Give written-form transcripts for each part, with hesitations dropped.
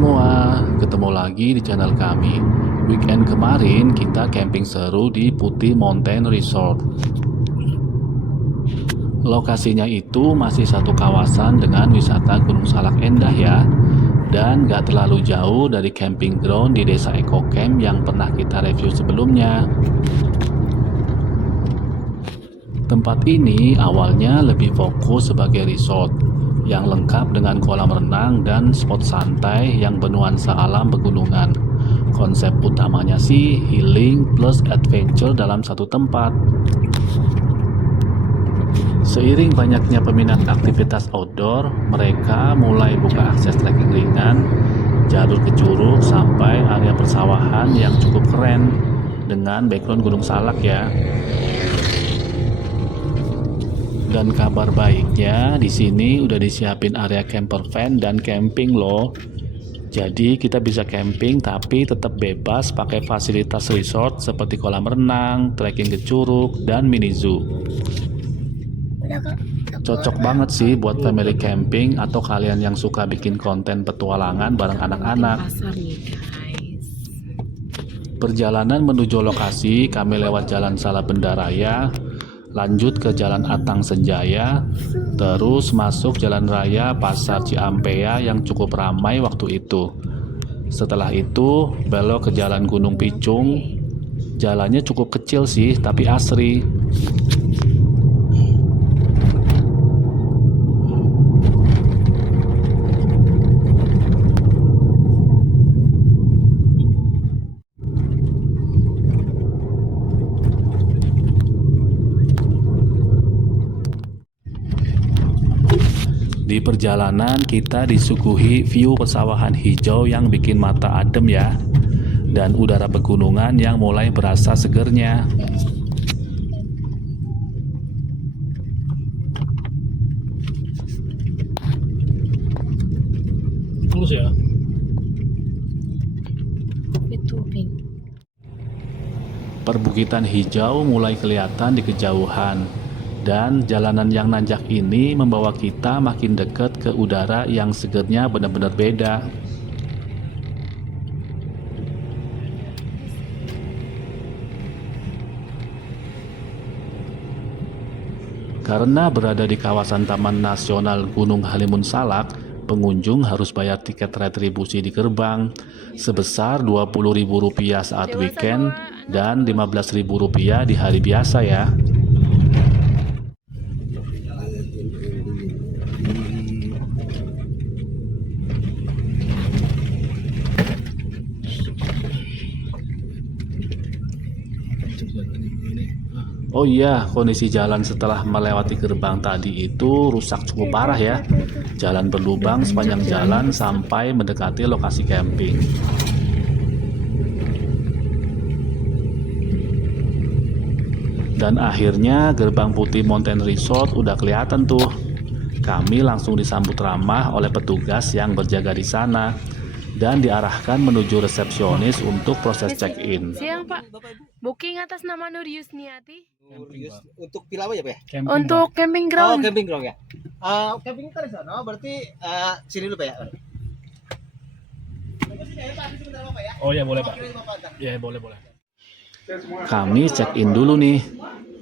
semua, ketemu lagi di channel kami. Weekend kemarin kita camping seru di Putih Mountain Resort. Lokasinya itu masih satu kawasan dengan wisata Gunung Salak Endah ya. Dan gak terlalu jauh dari camping ground di desa Eco Camp yang pernah kita review sebelumnya. Tempat ini awalnya lebih fokus sebagai resort yang lengkap dengan kolam renang dan spot santai yang bernuansa alam pegunungan. Konsep utamanya sih healing plus adventure dalam satu tempat. Seiring banyaknya peminat aktivitas outdoor, mereka mulai buka akses trekking ringan, jalur ke curug sampai area persawahan yang cukup keren dengan background Gunung Salak ya. Dan kabar baiknya di sini udah disiapin area camper van dan camping loh. Jadi kita bisa camping tapi tetap bebas pakai fasilitas resort seperti kolam renang, trekking ke curug, dan mini zoo. Cocok banget sih buat family camping atau kalian yang suka bikin konten petualangan bareng anak-anak. Perjalanan menuju lokasi kami lewat Jalan Salabenda Raya, lanjut ke Jalan Atang Senjaya, terus masuk Jalan Raya Pasar Ciampea yang cukup ramai waktu itu. Setelah itu belok ke Jalan Gunung Picung. Jalannya cukup kecil sih tapi asri. Di perjalanan kita disuguhi view persawahan hijau yang bikin mata adem ya. Dan udara pegunungan yang mulai berasa segernya. Terus ya. Perbukitan hijau mulai kelihatan di kejauhan. Dan jalanan yang nanjak ini membawa kita makin dekat ke udara yang segernya benar-benar beda. Karena berada di kawasan Taman Nasional Gunung Halimun Salak, pengunjung harus bayar tiket retribusi di gerbang sebesar Rp20.000 saat weekend dan Rp15.000 di hari biasa ya. Oh iya, kondisi jalan setelah melewati gerbang tadi itu rusak cukup parah ya. Jalan berlubang sepanjang jalan sampai mendekati lokasi camping. Dan akhirnya gerbang Putih Mountain Resort udah kelihatan tuh. Kami langsung disambut ramah oleh petugas yang berjaga di sana dan diarahkan menuju resepsionis untuk proses check-in. Siang Pak, booking atas nama Nur Yusniati. Untuk villa apa ya Pak ya? Untuk camping Oh ground. camping ground ya. Camping kita di sana berarti sini dulu Pak ya. Oh ya boleh Pak. Ya boleh. Kami check-in dulu nih,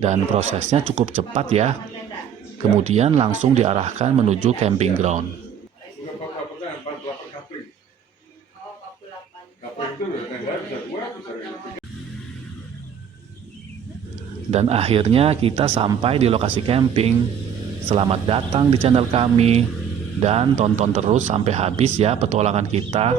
dan prosesnya cukup cepat ya. Kemudian langsung diarahkan menuju camping ground. Dan akhirnya kita sampai di lokasi camping. Selamat datang di channel kami, dan tonton terus sampai habis ya petualangan kita.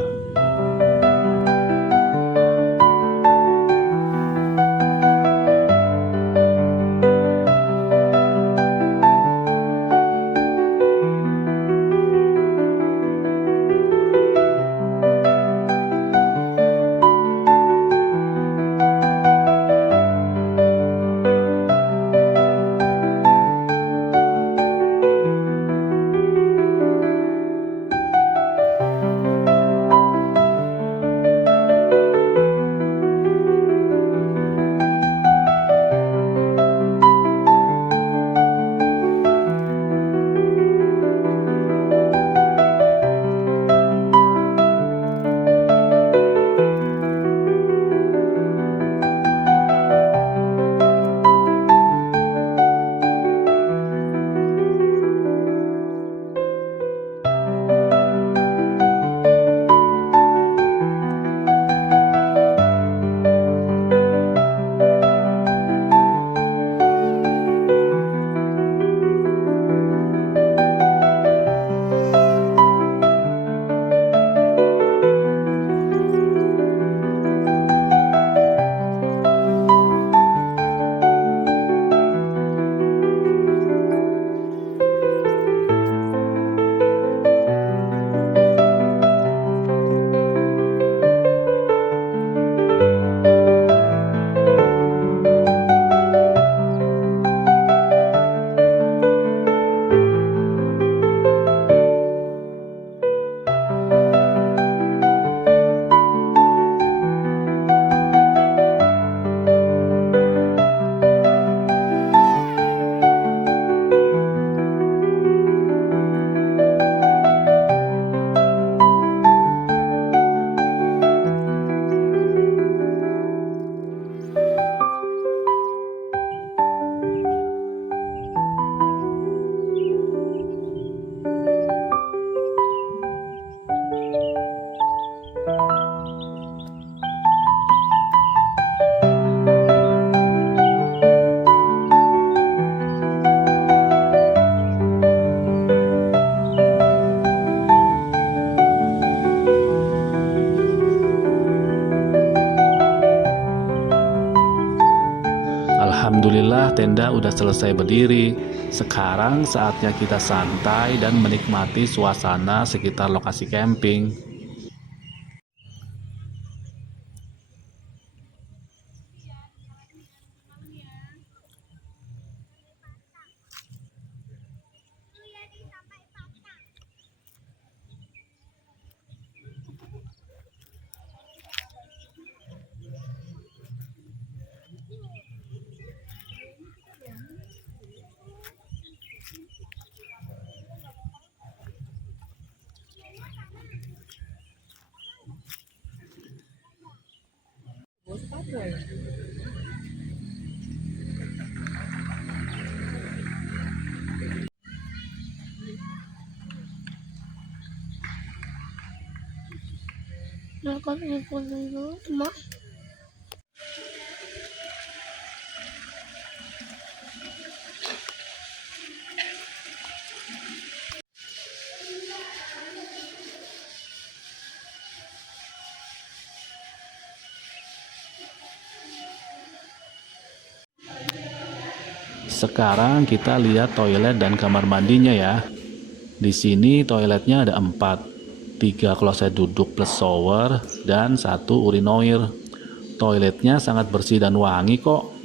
Alhamdulillah tenda udah selesai berdiri. Sekarang saatnya kita santai dan menikmati suasana sekitar lokasi camping. Sekarang kita lihat toilet dan kamar mandinya ya. Di sini toiletnya ada 4, 3 kloset duduk plus shower, dan 1 urinoir. Toiletnya sangat bersih dan wangi kok.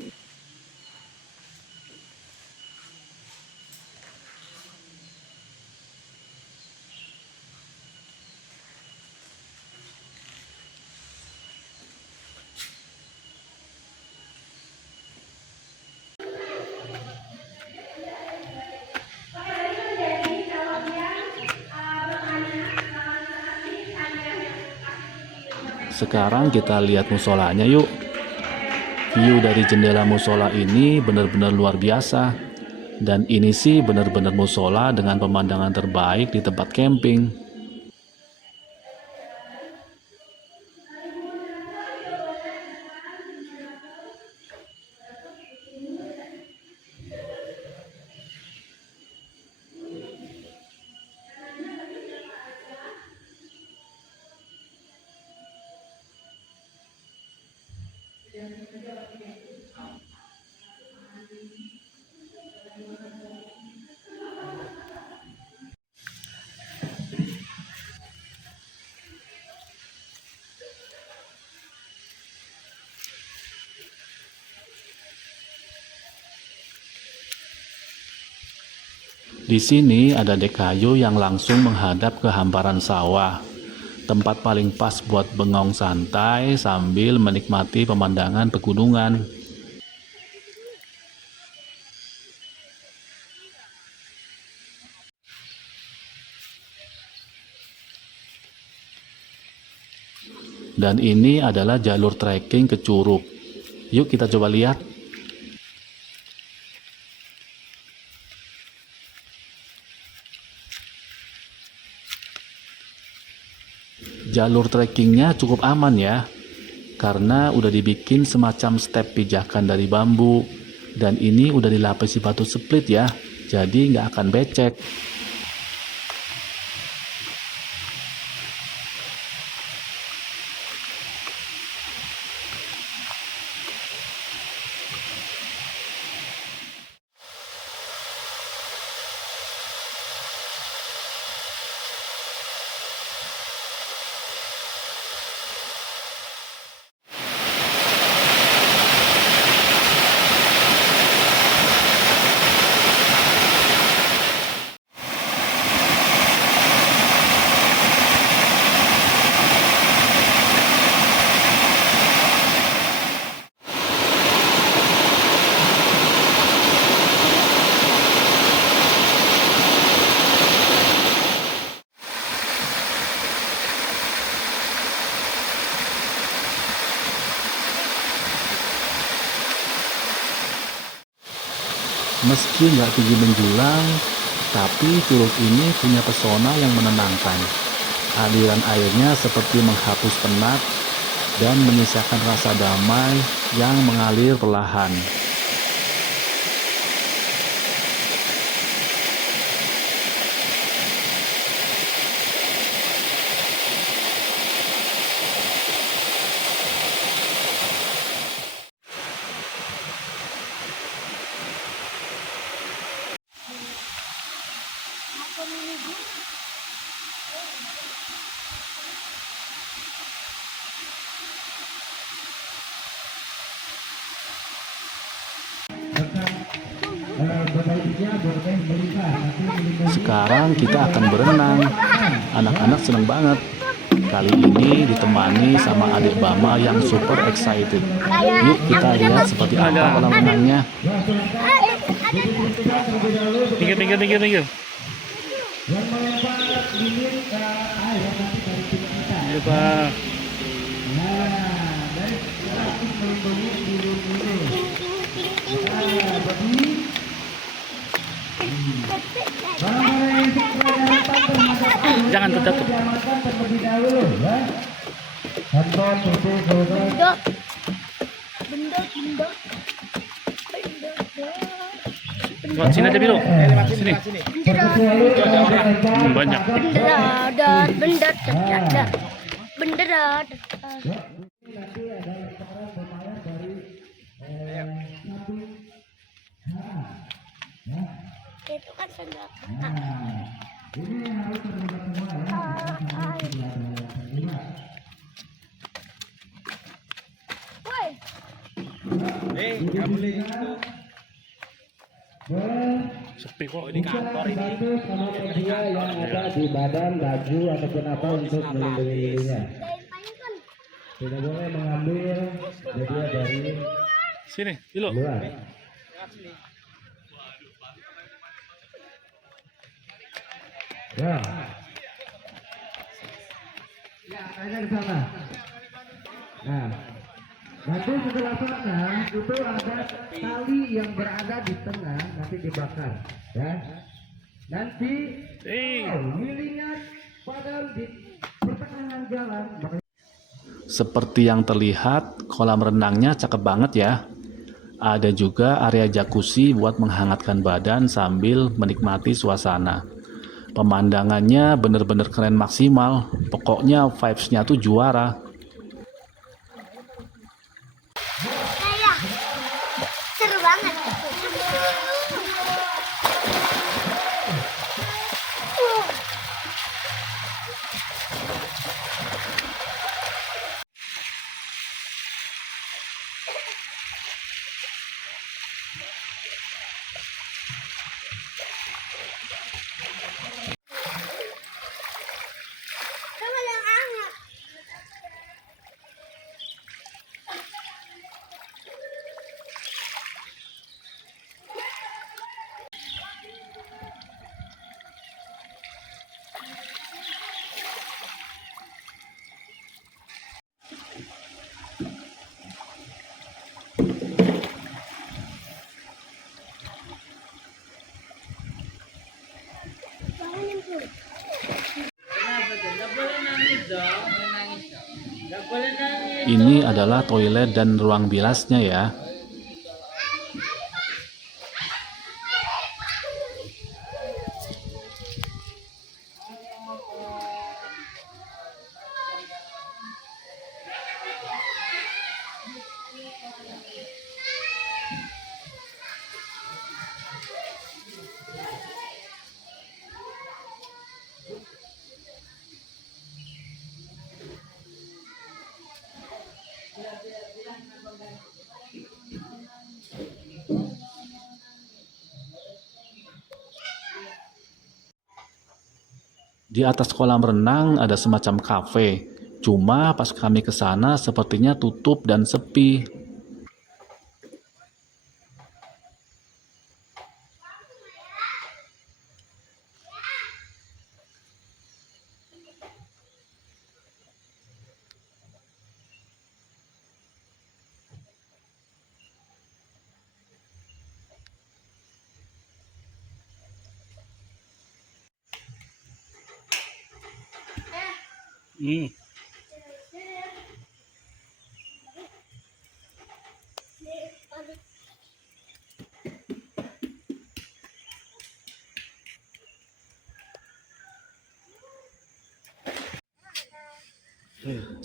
Sekarang kita lihat musolanya yuk. View dari jendela musola ini benar-benar luar biasa. Dan ini sih benar-benar musola dengan pemandangan terbaik di tempat camping. Di sini ada dek kayu yang langsung menghadap ke hamparan sawah. Tempat paling pas buat bengong santai sambil menikmati pemandangan pegunungan. Dan ini adalah jalur trekking ke Curug. Yuk kita coba lihat. Jalur trekkingnya cukup aman ya, karena udah dibikin semacam step pijakan dari bambu, dan ini udah dilapisi batu split ya, jadi nggak akan becek. Meski nggak tinggi menjulang, tapi curug ini punya pesona yang menenangkan. Aliran airnya seperti menghapus penat dan menyisakan rasa damai yang mengalir perlahan. Sekarang kita akan berenang. Anak-anak senang banget. Kali ini ditemani sama adik Bama yang super excited. Yuk kita lihat seperti apa kolam renangnya. Pinggir. Iya, Pak. Jangan terjatuh. Sini aja dulu. Sini. Banyak. Benderat. Itu kan sendal. Sepi kok ini kantor ini. Yang ada di badan, baju ataupun apa untuk melindungi dirinya. Tidak boleh mengambil media dari Sini, dulu. luar. Ya. Ya, ada di sana. Nah, nanti setelah sana itu ada tali yang berada di tengah nanti dibakar, ya. Nanti wilingan pada di pertengahan jalan. Seperti yang terlihat, kolam renangnya cakep banget ya. Ada juga area jacuzzi buat menghangatkan badan sambil menikmati suasana. Pemandangannya bener-bener keren maksimal. Pokoknya vibes-nya tuh juara. Seru banget. Sama yang hangat. Ini adalah toilet dan ruang bilasnya ya. Di atas kolam renang ada semacam kafe. Cuma pas kami ke sana sepertinya tutup dan sepi.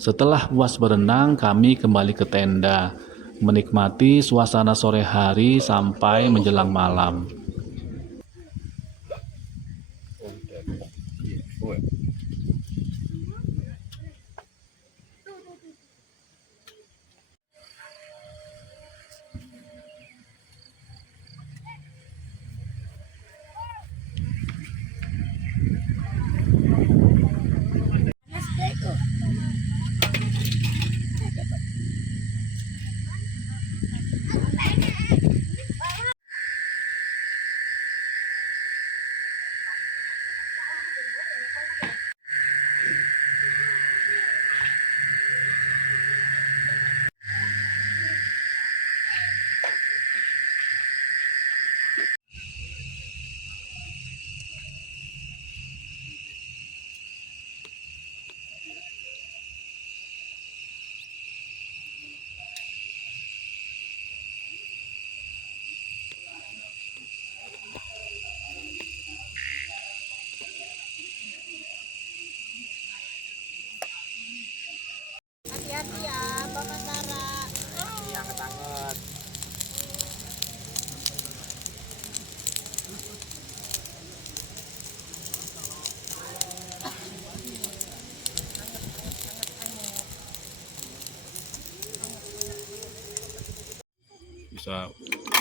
Setelah puas berenang, kami kembali ke tenda, menikmati suasana sore hari sampai menjelang malam. Hati-hati ya, Bapak Sarah. Anget-anget. Bisa.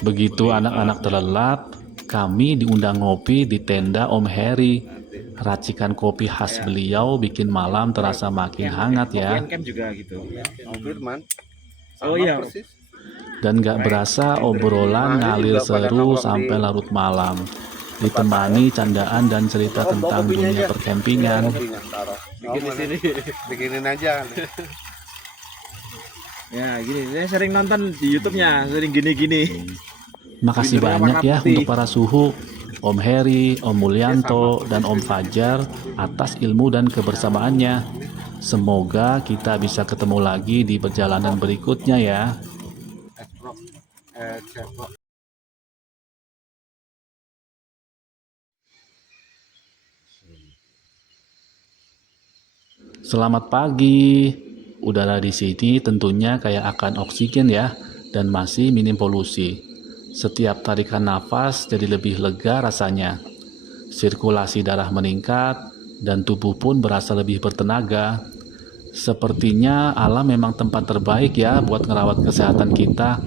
Begitu anak-anak terlelap, kami diundang ngopi di tenda Om Heri. Racikan kopi khas beliau bikin malam terasa makin hangat ya. Camp juga gitu. Om Firman. Oh iya. Persis. Dan gak berasa obrolan ngalir seru sampai larut malam. Ditemani candaan dan cerita tentang dunia perkempingan. Bikin di sini. Bikinin aja. Ya gini, saya sering nonton di YouTube-nya, sering gini-gini. Makasih banyak ya untuk para suhu, Om Heri, Om Mulyanto, dan Om Fajar atas ilmu dan kebersamaannya. Semoga kita bisa ketemu lagi di perjalanan berikutnya ya. Selamat pagi. Udara di sini tentunya kayak akan oksigen ya, dan masih minim polusi. Setiap tarikan nafas jadi lebih lega rasanya. Sirkulasi darah meningkat, dan tubuh pun berasa lebih bertenaga. Sepertinya alam memang tempat terbaik ya buat ngerawat kesehatan kita.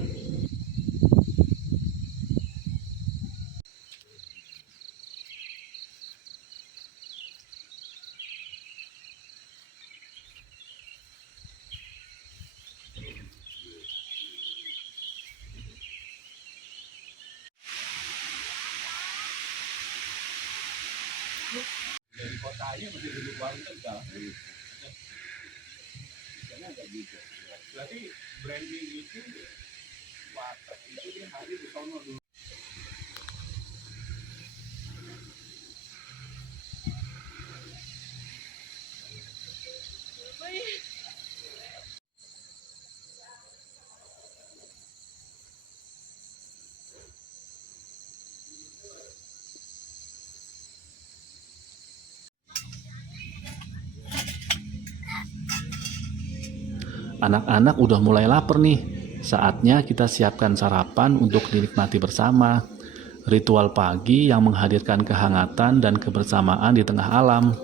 Anak-anak udah mulai lapar nih. Saatnya kita siapkan sarapan untuk dinikmati bersama. Ritual pagi yang menghadirkan kehangatan dan kebersamaan di tengah alam.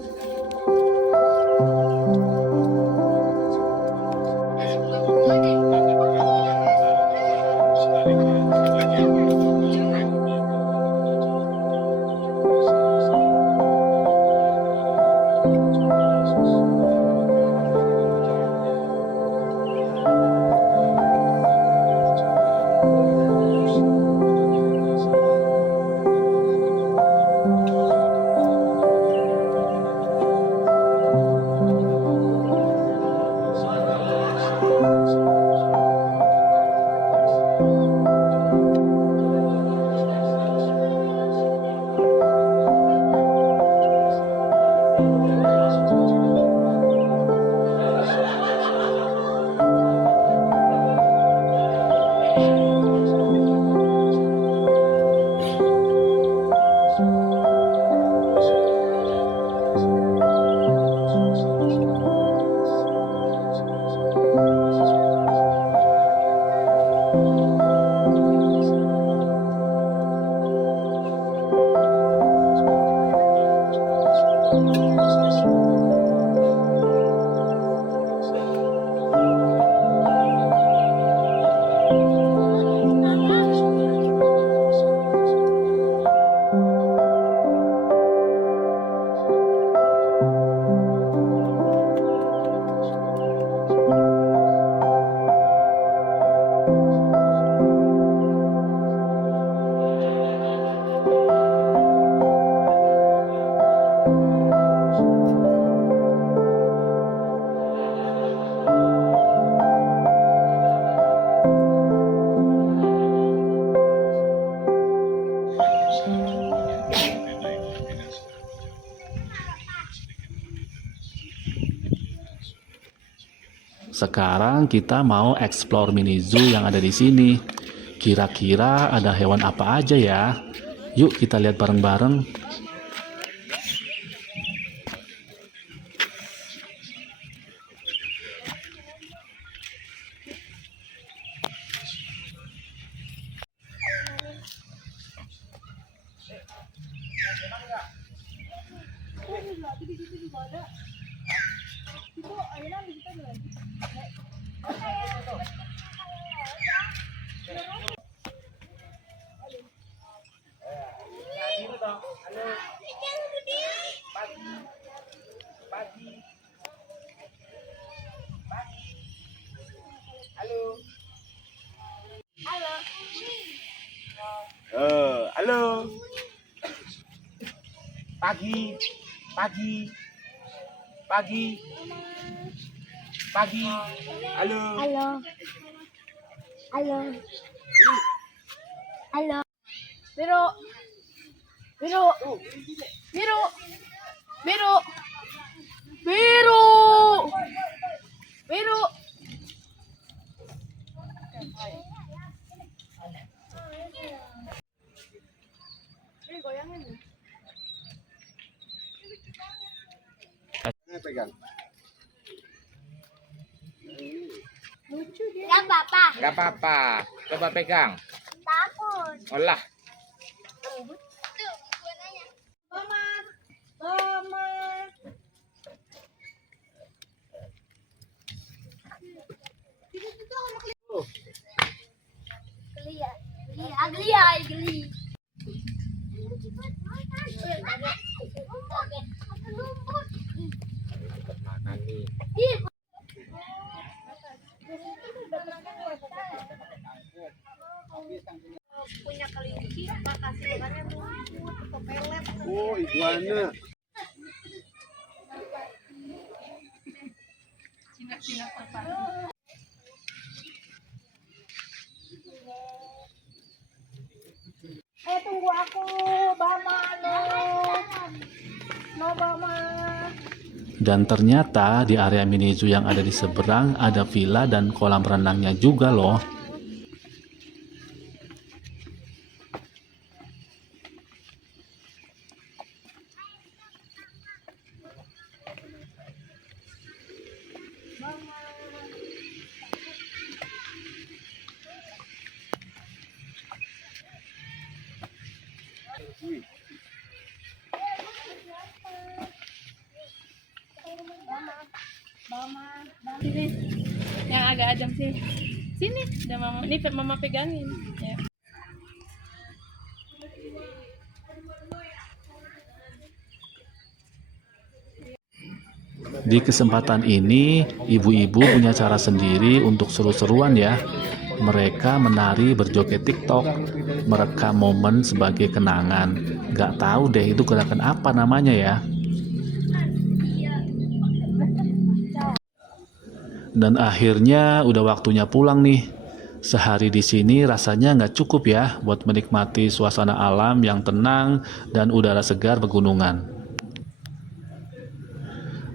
Sekarang kita mau explore mini zoo yang ada di sini. Kira-kira ada hewan apa aja ya? Yuk kita lihat bareng-bareng. Halo. Pagi. Pagi. Pagi. Pagi. Halo. Halo. Halo. Halo. Biru. Biru. Biru. Biru. Biru. Biru. Ini goyangin. Pegang. Lucu dia. Gak apa-apa. Gak apa-apa. Coba pegang. Takut. Olah. Mama. Mama. Geli ya. Geli ya. Geli. Makan nih. Punya kelinci, makasih banget kepelet. Oh, iguana. Tunggu aku, Bama, no Bama. Dan ternyata di area mini zoo yang ada di seberang ada villa dan kolam renangnya juga loh. Sini, yang agak adem sih. Sini, udah mama. Ini mama pegangin. Ya. Di kesempatan ini, ibu-ibu punya cara sendiri untuk seru-seruan ya. Mereka menari berjoget TikTok, merekam momen sebagai kenangan. Gak tahu deh itu gerakan apa namanya ya. Dan akhirnya udah waktunya pulang nih. Sehari di sini rasanya nggak cukup ya buat menikmati suasana alam yang tenang dan udara segar pegunungan.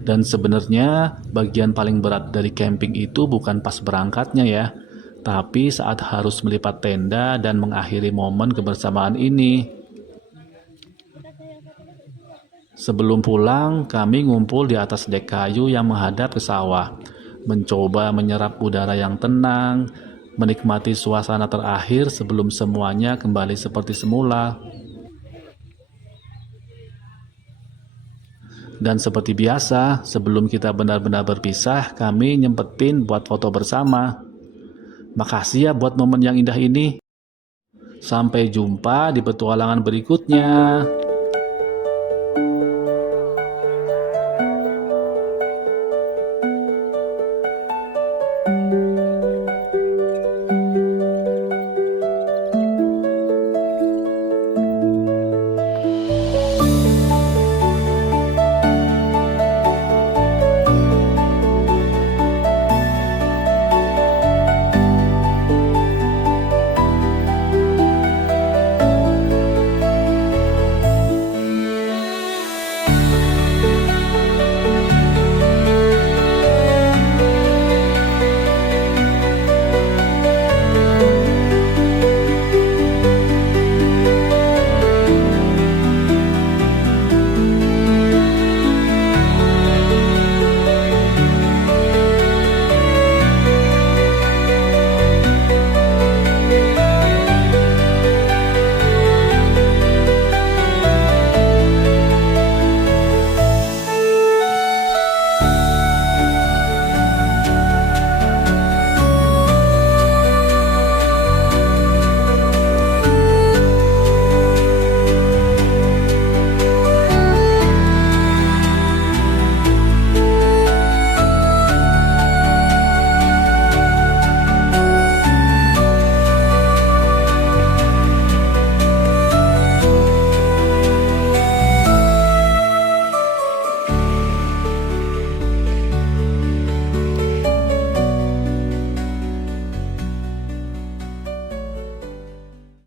Dan sebenarnya bagian paling berat dari camping itu bukan pas berangkatnya ya, tapi saat harus melipat tenda dan mengakhiri momen kebersamaan ini. Sebelum pulang, kami ngumpul di atas dek kayu yang menghadap ke sawah, mencoba menyerap udara yang tenang, menikmati suasana terakhir sebelum semuanya kembali seperti semula. Dan seperti biasa, sebelum kita benar-benar berpisah, kami nyempetin buat foto bersama. Makasih ya buat momen yang indah ini. Sampai jumpa di petualangan berikutnya.